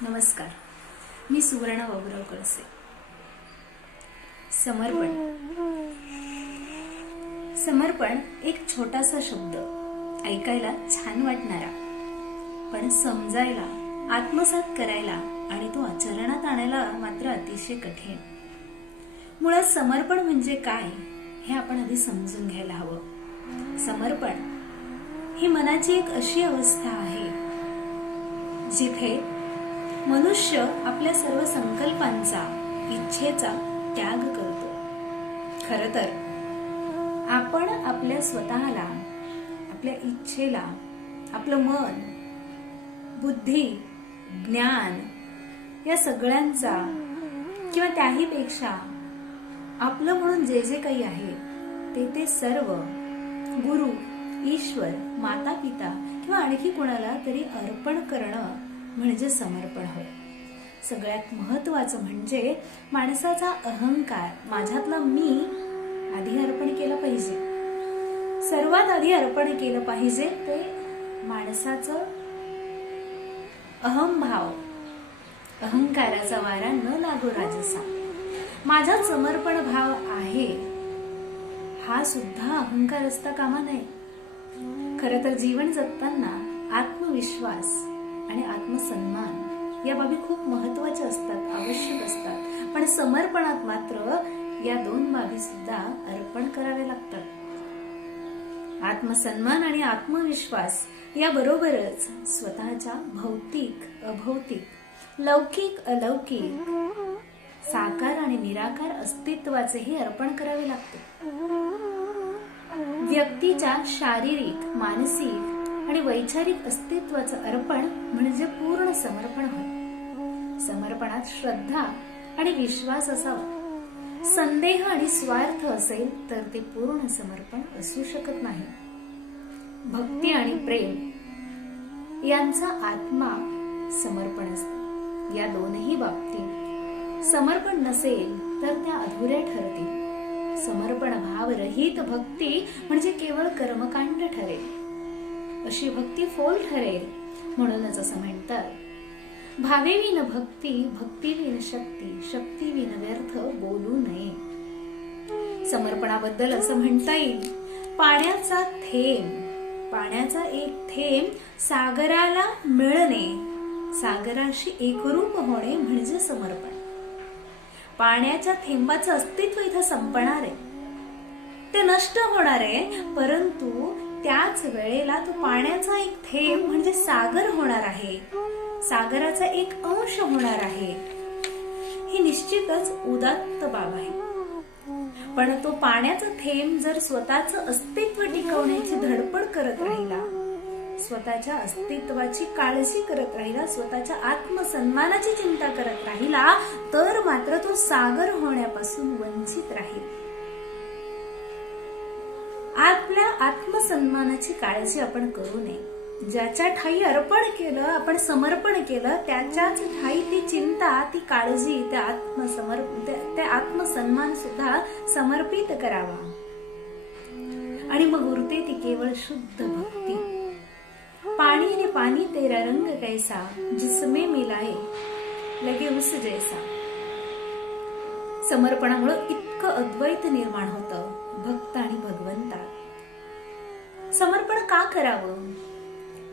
नमस्कार. मी सुवर्ण बाबूराव कळसे. समर्पण. समर्पण एक छोटासा शब्द, ऐकायला छान वाटणारा, पण समजायला, आत्मसात करायला आणि तो आचरणात आणायला मात्र अतिशय कठीण. मुळात समर्पण म्हणजे काय हे आपण आधी समजून घ्यायला हवं. समर्पण ही मनाची एक अशी अवस्था आहे जिथे मनुष्य आपल्या सर्व संकल्पांचा, इच्छेचा त्याग करतो. खरं तर आपण आपल्या स्वतःला, आपल्या इच्छेला, आपलं मन, बुद्धी, ज्ञान या सगळ्यांचा किंवा त्याही पेक्षा आपलं म्हणून जे जे काही आहे ते सर्व गुरु, ईश्वर, माता पिता किंवा आणखी कुणाला तरी अर्पण करणं म्हणजे समर्पण होय. सगळ्यात महत्वाचं म्हणजे माणसाचा अहंकार, माझ्यातला मी आधी अर्पण केलं पाहिजे. सर्वात आधी अर्पण केलं पाहिजे ते माणसाचं अहंभाव, अहंकाराचा वारा न लागो राजसा. माझ्यात समर्पण भाव आहे हा सुद्धा अहंकार असता कामा नये. खरं तर जीवन जगताना आत्मविश्वास आणि आत्मसन्मान या बाबी खूप महत्वाच्या असतात, आवश्यक असतात. पण समर्पणात मात्र या दोन बाबी सुद्धा अर्पण करावे लागतात. आत्मसन्मान आणि आत्मविश्वास या बरोबरच स्वतःच्या भौतिक, अभौतिक, लौकिक, अलौकिक, साकार आणि निराकार अस्तित्वाचेही अर्पण करावे लागते. व्यक्तीच्या शारीरिक, मानसिक आणि वैचारिक अस्तित्वाचं अर्पण म्हणजे पूर्ण समर्पण होय. समर्पणात श्रद्धा आणि विश्वास असावा. संदेह आणि स्वार्थ असेल तर ते पूर्ण समर्पण असू शकत नाही. भक्ती आणि प्रेम यांचा आत्मा समर्पण असते. या दोनही बाबतीत समर्पण नसेल तर त्या अधुऱ्या ठरतील. समर्पण भावरहित भक्ती म्हणजे केवळ कर्मकांड ठरेल. अशी भक्ती फोल ठरेल. म्हणूनच असं म्हणतात, भावेविन भक्ती, भक्तीविन शक्ती, शक्तीविन व्यर्थ बोलू नये. समर्पणाबद्दल असं म्हणता येईल, पाण्याचा थेंब, पाण्याचा एक थेंब सागराला मिळणे, सागराशी एकरूप होणे म्हणजे समर्पण. पाण्याच्या थेंबाचं अस्तित्व इथं संपणार आहे, ते नष्ट होणार आहे, परंतु त्याच वेळेला तो पाण्याचा एक थेंब म्हणजे सागर होणार आहे, सागराचा एक अंश होणार आहे. ही निश्चितच उदात्त बाब आहे. पण तो पाण्याचा थेंब जर स्वतःचं अस्तित्व टिकवण्याची धडपड करत राहिला, स्वतःच्या अस्तित्वाची काळजी करत राहिला, स्वतःच्या आत्मसन्मानाची चिंता करत राहिला, तर मात्र तो सागर होण्यापासून वंचित राहील. आपल्या आत्मसन्मानाची काळजी आपण करू नये. ज्याच्या ठाई अर्पण केलं, आपण समर्पण केलं, त्याच्याच ठाई ती चिंता, ती काळजी, त्या आत्मसन्मान सुद्धा समर्पित करावा. आणि मग उरते ती केवळ शुद्ध भक्ती. पाणी ने पानी तेरा रंग कैसा, जिसमें मिलाए लगे उस जैसा. समर्पणामुळे इतकं अद्वैत निर्माण होतं भक्त आणि भगवंतात. समर्पण का करावं?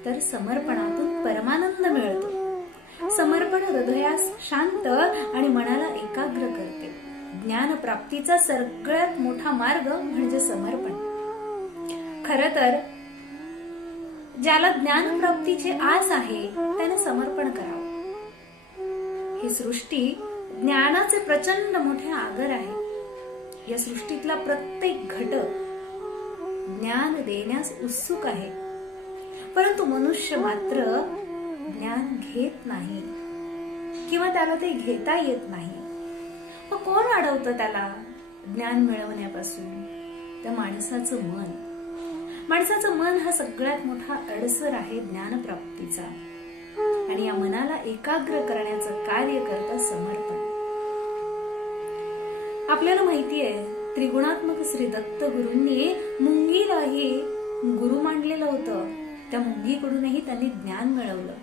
तर समर्पणातून परमानंद मिळतो. समर्पण हृदयास शांत आणि मनाला एकाग्र करते. ज्ञान प्राप्तीचा सगळ्यात मोठा मार्ग म्हणजे समर्पण. खरं तर ज्याला ज्ञान प्राप्तीची आस आहे त्याने समर्पण करावं. ही सृष्टी ज्ञानाचे प्रचंड मोठे आगर आहे. या सृष्टीतला प्रत्येक घटक ज्ञान देण्यास उत्सुक आहे, परंतु मनुष्य मात्र ज्ञान घेत नाही किंवा त्याला ते घेता येत नाही. मग कोण अडवतं त्याला ज्ञान मिळवण्यापासून? त्या माणसाचं मन. माणसाचं मन हा सगळ्यात मोठा अडसर आहे ज्ञानप्राप्तीचा. आणि या मनाला एकाग्र करण्याचं कार्य करतं समर्पण. आपल्याला माहितीये, त्रिगुणात्मक श्री दत्त गुरूंनी मुंगीलाही गुरु मांडलेलं होतं. त्या मुंगीकडूनही त्यांनी ज्ञान मिळवलं.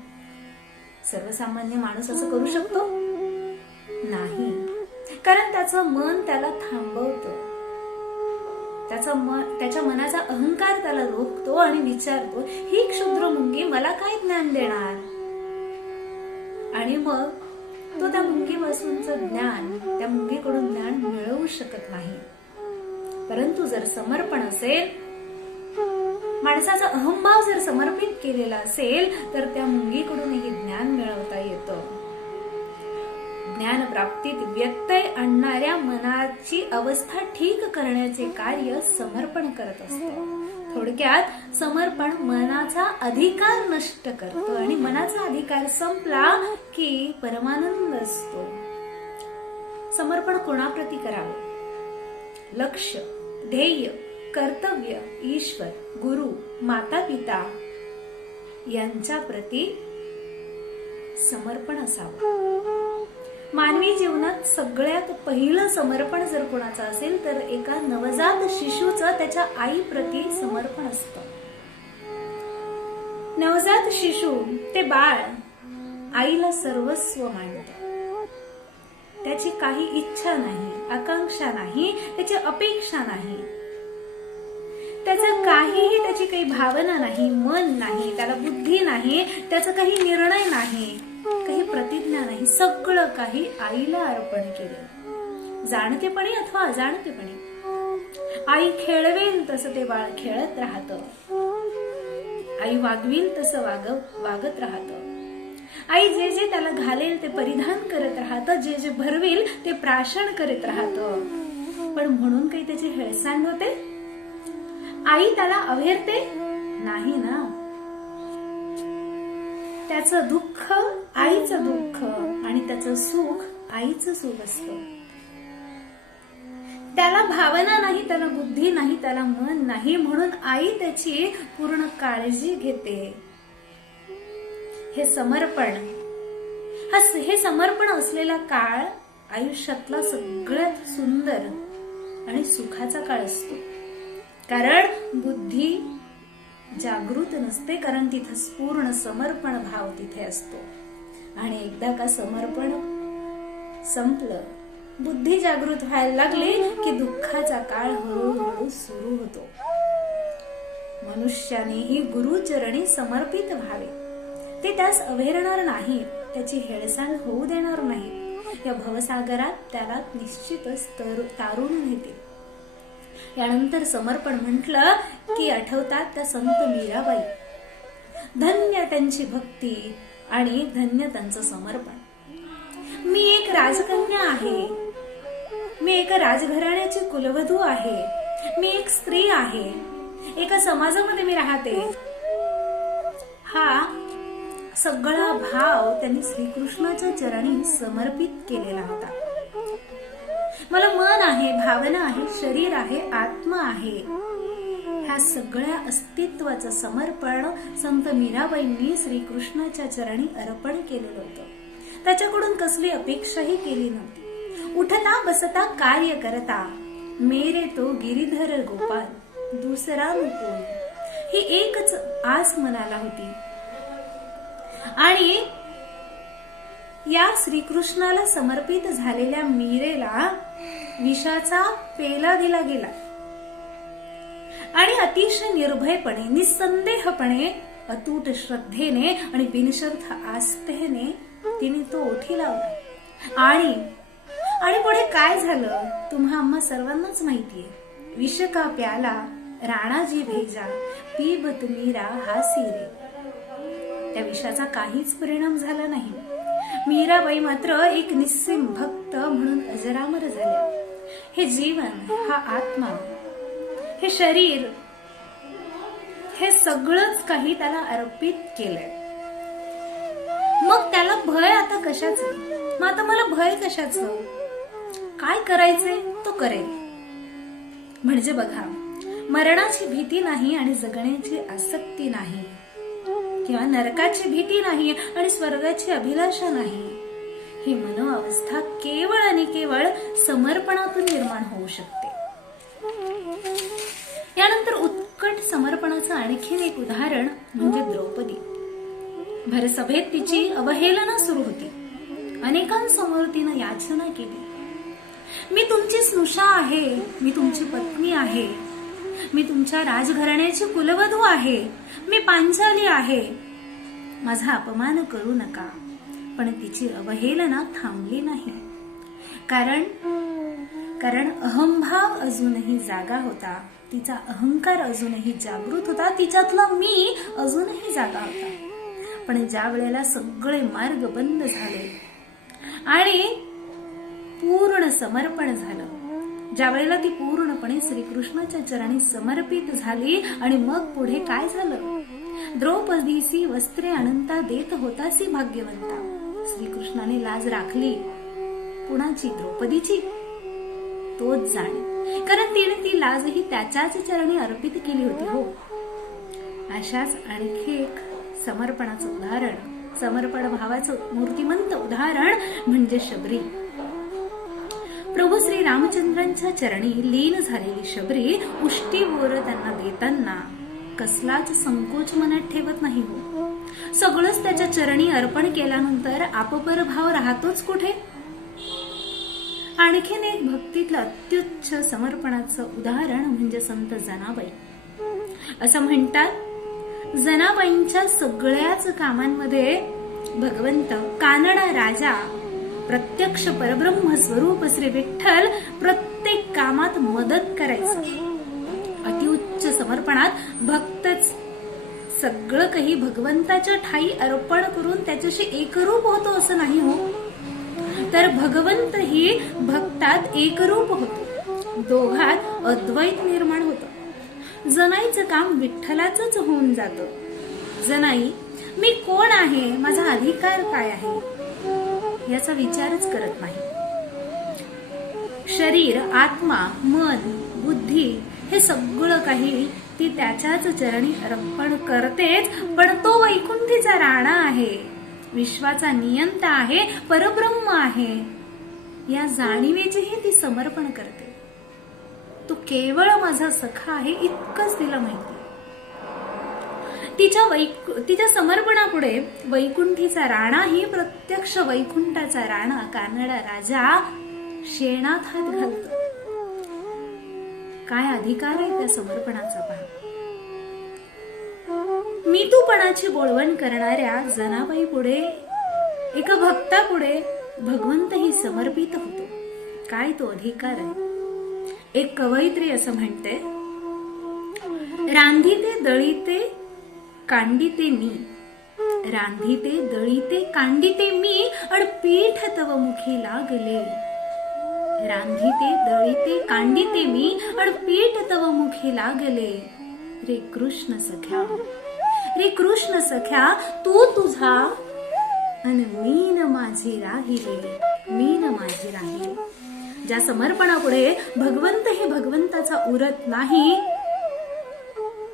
सर्वसामान्य माणूस असं करू शकतो नाही, कारण त्याचं मन त्याला थांबवतं. त्याच्या मनाचा अहंकार त्याला रोखतो आणि विचारतो, ही क्षुद्र मुंगी मला काय ज्ञान देणार. आणि मग तो त्या मुंगीपासूनचं ज्ञान, त्या मुंगीकडून ज्ञान मिळवू शकत नाही. परंतु जर समर्पण असेल, माणसाचा अहंभाव जर समर्पित केलेला असेल, तर त्या मुंगीकडूनही ज्ञान मिळवता येतं. ज्ञान प्राप्तीत व्यत्यय आणणाऱ्या मनाची अवस्था ठीक करण्याचे कार्य समर्पण करत असतं. थोडक्यात समर्पण मनाचा अधिकार नष्ट करतं आणि मनाचा अधिकार संपला की परमानंद असतो. समर्पण कोणाप्रती करावं? लक्ष्य, ध्येय, कर्तव्य, ईश्वर, गुरु, माता पिता यांच्या प्रती समर्पण असावं. मानवी जीवनात सगळ्यात पहिलं समर्पण जर कोणाचं असेल तर एका नवजात शिशूचं त्याच्या आईप्रती समर्पण असतं. नवजात शिशू, ते बाळ आईला सर्वस्व मानतं. त्याची काही इच्छा नाही, आकांक्षा नाही, त्याची अपेक्षा नाही, त्याचं काहीही, त्याची काही भावना नाही, मन नाही, त्याला बुद्धी नाही, त्याचा काही निर्णय नाही, काही प्रतिज्ञा नाही. सगळं काही आईला अर्पण केले, जाणतेपणी अथवा अजाणतेपणी. आई खेळवेल तसं ते बाळ खेळत राहतं. आई वागवील तसं वागत राहतं. आई जे जे त्याला घालेल ते परिधान करत राहतं, जे जे भरवेल ते प्राशन करत राहतं. पण म्हणून काही त्याची हेळसांड होते? आई त्याला अव्हेरते नाही ना. त्याचं दुःख आईचं दुःख आणि त्याचं सुख आईचं सुख असतं. त्याला भावना नाही, त्याला बुद्धी नाही, त्याला मन नाही, म्हणून आई त्याची पूर्ण काळजी घेते. हे समर्पण असलेला काळ आयुष्यातला सगळ्यात सुंदर आणि सुखाचा काळ असतो. कारण बुद्धी जागृत नसते, कारण तिथे पूर्ण समर्पण भाव तिथे असतो. आणि एकदा का समर्पण संपलं, बुद्धी जागृत व्हायला लागली की दुःखाचा काळ हळूहळू सुरू होतो. मनुष्यानेही गुरुचरणी समर्पित व्हावे. ते त्यास अव्हेरणार नाही, त्याची हेळसांड होऊ देणार नाही. या भवसागरात त्याला निश्चितच तारून नेते. यानंतर समर्पण म्हटलं की आठवतात त्या संत मीराबाई. धन्य त्यांची भक्ती आणि धन्य त्यांचं समर्पण. मी एक राजकन्या आहे, मी एका राजघराण्याची कुलवधू आहे, मी एक स्त्री आहे, एका समाजामध्ये मी राहते. हा सगळा भाव त्यांनी श्रीकृष्णाच्या चरणी समर्पित केलेला होता. मला मन आहे, भावना आहे, शरीर आहे, आत्मा आहे, ह्या सगळ्या अस्तित्वाचं समर्पण संत मीराबाईंनी श्रीकृष्णाच्या चरणी अर्पण केलेलं होतं. त्याच्याकडून कसली अपेक्षाही केली नव्हती. उठता बसता कार्य करता मेरे तो गिरीधर गोपाल, दुसरा नको, ही एकच आस मनाला होती. आणि या श्रीकृष्णाला समर्पित झालेल्या मीरेला विषाचा पेला दिला गेला आणि अतिशय निर्भयपणे, निसंदेहपणे, अतूट श्रद्धेने आणि बिनशर्त आस्थेने तिने तो ओठी लावला. आणि पुढे काय झालं तुम्हा आम्हा सर्वांनाच माहितीये. विष का प्याला राणाजी भेजा, पीबत मीरा हासी रे. त्या विषाचा काहीच परिणाम झाला नाही. मीराबाई मात्र एक निस्सीम भक्त म्हणून अजरामर झाल्या. हे जीवन, हा आत्मा, हे शरीर, हे सगळंच काही त्याला अर्पित केलंय. मग त्याला भय आता कशाचं? मग आता मला भय कशाचं? काय करायचंय तो करेल. म्हणजे बघा, मरणाची भीती नाही आणि जगण्याची आसक्ती नाही, किंवा नरकाची भीती नाही आणि स्वर्गाची अभिलाषा नाही. ही मनोअवस्था केवळ आणि केवळ समर्पणातून निर्माण होऊ शकते. यानंतर उत्कट समर्पणाचं आणखीन एक उदाहरण म्हणजे द्रौपदी. भरसभेत तिची अवहेलना सुरू होती. अनेकांसमोर तिनं याचना केली. मी तुमची स्नुषा आहे, मी तुमची पत्नी आहे, मी तुमच्या राजघराण्याची कुलवधू आहे, मी पांचाली आहे, माझा अपमान करू नका. पण तिची अवहेलना थांबली नाही. कारण अहंभाव अजूनही जागा होता. तिचा अहंकार अजूनही जागृत होता. तिच्यातला मी अजूनही जागा होता. पण ज्या वेळेला सगळे मार्ग बंद झाले आणि पूर्ण समर्पण झालं, ज्या वेळेला ती पूर्णपणे श्रीकृष्णाच्या चरणी समर्पित झाली, आणि मग पुढे काय झालं? द्रौपदीसी वस्त्रे अनंता देत होतासी भाग्यवंता. श्रीकृष्णाने लाज राखली. कुणाची? द्रौपदीची. तोच जाणे, कारण तिने ती लाजही त्याच्याच चरणी अर्पित केली होती. हो, अशाच आणखी एक समर्पणाचं उदाहरण, समर्पण भावाचं मूर्तिमंत उदाहरण म्हणजे शबरी. प्रभू श्री रामचंद्रांच्या चरणी लीन झालेली शबरी उष्टीवर त्यांना देताना कसलाच संकोच मनात ठेवत नाही. हो, सगळंच त्याच्या चरणी अर्पण केल्यानंतर आपोपर भाव राहतोच कुठे? आणखीन एक भक्तीतलं अत्युच्च समर्पणाचं उदाहरण म्हणजे संत जनाबाई. असं म्हणतात, जनाबाईंच्या सगळ्याच कामांमध्ये भगवंत कानडा राजा प्रत्यक्ष परब्रह्म स्वरूप श्री विठ्ठल प्रत्येक कामात मदत करायचं. अतिउच्च समर्पणात भक्तच सगळं काही भगवंताच्या ठाई अर्पण करून त्याच्याशी एकरूप होतो असं नाही. हो, तर भगवंत ही भक्तात एकरूप होतो. दोघात अद्वैत निर्माण होतं. जनाईचं काम विठ्ठलाचंच होऊन जातं. जनाई मी कोण आहे, माझा अधिकार काय आहे याचा विचारच करत नाही. शरीर, आत्मा, मन, बुद्धी हे सगळं काही ती त्याच्याच चरणी अर्पण करतेच. पण तो वैकुंठीचा राणा आहे, विश्वाचा नियंता आहे, परब्रह्म आहे, या जाणीवेचेही ती समर्पण करते. तो केवळ माझा सखा आहे इतकंच तिला माहिती. तिच्या समर्पणापुढे वैकुंठीचा राणा ही प्रत्यक्ष वैकुंठाचा राणा कानडा राजा शेणात हात घालतो. काय अधिकार आहे त्या समर्पणाचा पहा. मी तूपणाची बोळवण करणाऱ्या जनाबाई पुढे, एका भक्तापुढे भगवंतही समर्पित होतो. काय तो अधिकार आहे? एक कवयित्री असं म्हणते, रांधीते दळीते कांडिते मी, रांधीते दळीते कांडिते मी, आणि पीठ तव मुखी लागले. रांधीते दळीते कांडिते मी, आणि पीठ तव मुखी लागले. रे कृष्ण सख्या, रे कृष्ण सख्या, तू तुझा आणि मीन माझी राहिली, मीन माझी राहिली. ज्या समर्पणापुढे भगवंत हे भगवंताचा उरत नाही,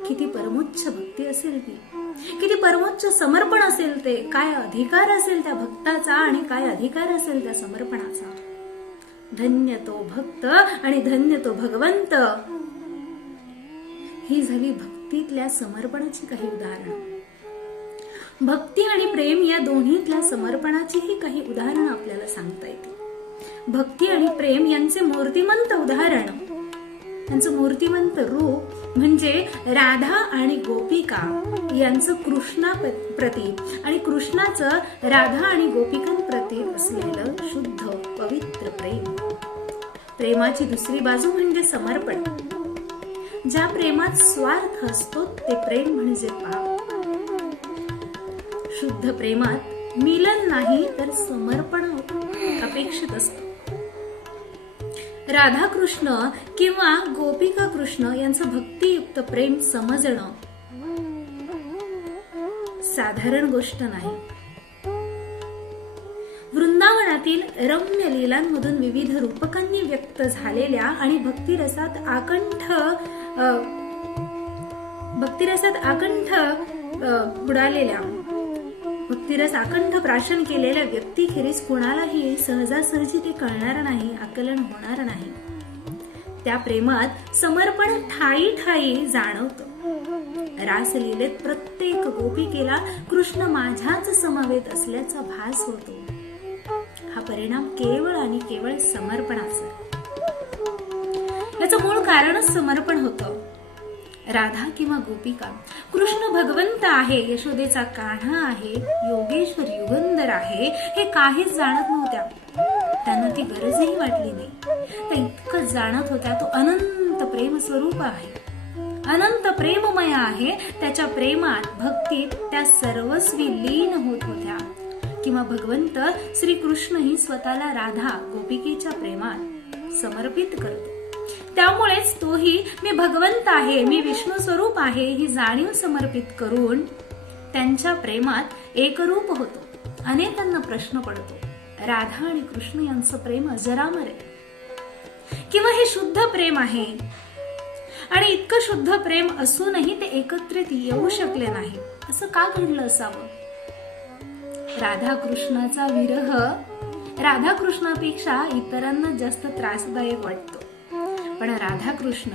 किती परमोच्च भक्ती असेल ती, किती परमोच्च समर्पण असेल ते, काय अधिकार असेल त्या भक्ताचा आणि काय अधिकार असेल त्या समर्पणाचा. धन्य तो भक्त आणि धन्य तो भगवंत. ही झाली भक्तीतल्या समर्पणाची काही उदाहरणं. भक्ती आणि प्रेम या दोन्हीतल्या समर्पणाचीही काही उदाहरणं आपल्याला सांगता येतील. भक्ती आणि प्रेम यांचे मूर्तिमंत उदाहरण, त्यांचं मूर्तिमंत रूप म्हणजे राधा आणि गोपिका यांचं कृष्णाप्रती आणि कृष्णाचं राधा आणि गोपिकांप्रती असलेलं शुद्ध पवित्र प्रेम. प्रेमाची दुसरी बाजू म्हणजे समर्पण. ज्या प्रेमात स्वार्थ असतो ते प्रेम म्हणजे पाप. शुद्ध प्रेमात मिलन नाही तर समर्पण अपेक्षित असतं. राधा कृष्ण किंवा गोपिका कृष्ण यांचं भक्तियुक्त प्रेम समजणं साधारण गोष्ट नाही. वृंदावनातील रम्य लीलांमधून विविध रूपकांनी व्यक्त झालेल्या आणि भक्तिरसात भक्तिरस आकंठ प्राशन केलेल्या व्यक्तीखेरीज कोणालाही सहजासहजी ते कळणार नाही, आकलन होणार नाही. त्या प्रेमात समर्पण ठाई ठाई जाणवतं. रासलीलेत प्रत्येक प्रत्येक गोपिकेला कृष्ण माझ्याच समवेत असल्याचा भास होतो. हा परिणाम केवळ आणि केवळ समर्पणाचा. याचं मूळ कारणच समर्पण होतं. राधा किंवा गोपिका कृष्ण भगवंत आहे, यशोदेचा कान्हा आहे, योगेश्वर युगंधर आहे हे काहीच जाणत नव्हत्या. त्यांना ती गरजही वाटली नाही. त्या इतकं जाणत होत्या तो अनंत प्रेम स्वरूप आहे, अनंत प्रेममय आहे. त्याच्या प्रेमात भक्तीत त्या सर्वस्वी लीन होत होत्या. किंवा भगवंत श्रीकृष्णही स्वतःला राधा गोपिकेच्या प्रेमात समर्पित करतो. त्यामुळेच तोही मी भगवंत आहे, मी विष्णू स्वरूप आहे ही जाणीव समर्पित करून त्यांच्या प्रेमात एकरूप होतो. अनेकांना प्रश्न पडतो, राधा आणि कृष्ण यांचं प्रेम अजरामर आहे किंवा हे शुद्ध प्रेम आहे, आणि इतकं शुद्ध प्रेम असूनही ते एकत्रित येऊ शकले नाही, असं का घडलं असावं? राधाकृष्णाचा विरह राधाकृष्णापेक्षा इतरांना जास्त त्रासदायक वाटतो. पण राधाकृष्ण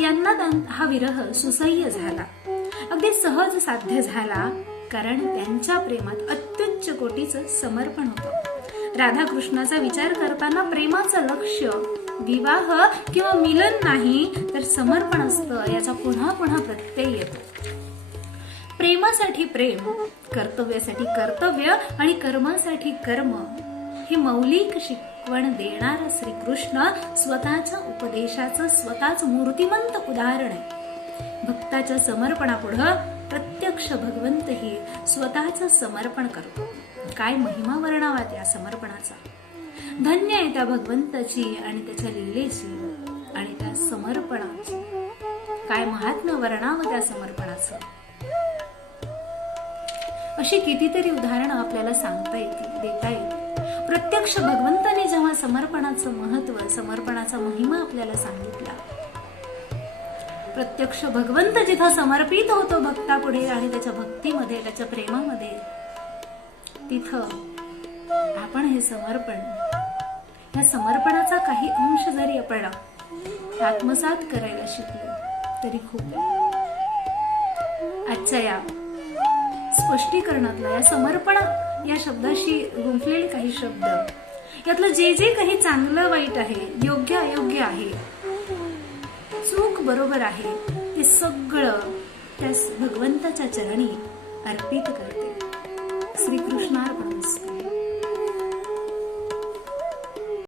यांना हा विरह सुसह्य झाला, अगदी सहज साध्य झाला, कारण त्यांच्या प्रेमात अत्युच्च कोटीचं समर्पण होतं. राधाकृष्णाचा विचार करताना प्रेमाचं लक्ष विवाह किंवा मिलन नाही तर समर्पण असतं, याचा पुन्हा पुन्हा प्रत्यय येतो. प्रेमासाठी प्रेम, कर्तव्यासाठी कर्तव्य आणि कर्मासाठी कर्म हे मौलिक शिकवण देणारा श्रीकृष्ण स्वतःच्या उपदेशाचं स्वतःच मूर्तिमंत उदाहरण आहे. भक्ताच्या समर्पणापुढं प्रत्यक्ष भगवंतही स्वतःचं समर्पण करतो. काय महिमा वर्णावा त्या समर्पणाचा. धन्य आहे त्या भगवंताची आणि त्याच्या लीलेची आणि त्या समर्पणाची. काय महात्म्य वर्णावं त्या समर्पणाचं. अशी कितीतरी उदाहरणं आपल्याला सांगता येतील, देता येतील. प्रत्यक्ष भगवंताने जेव्हा समर्पणाचं महत्व, समर्पणाचा महिमा आपल्याला सांगितला, प्रत्यक्ष भगवंत जिथं समर्पित होतो भक्तापुढे आणि त्याच्या भक्तीमध्ये, त्याच्या प्रेमामध्ये, तिथं आपण हे समर्पण, या समर्पणाचा काही अंश जरी आपण आत्मसात करायला शिकलो तरी खूप आहे. आजच्या या स्पष्टीकरणातला, या समर्पण या शब्दाशी गुंफलेले काही शब्द, यातलं जे जे काही चांगलं वाईट आहे, योग्य अयोग्य आहे, चूक बरोबर आहे, ते सगळं त्या भगवंताच्या चरणी अर्पित करते. श्रीकृष्णार्पणमस्तु.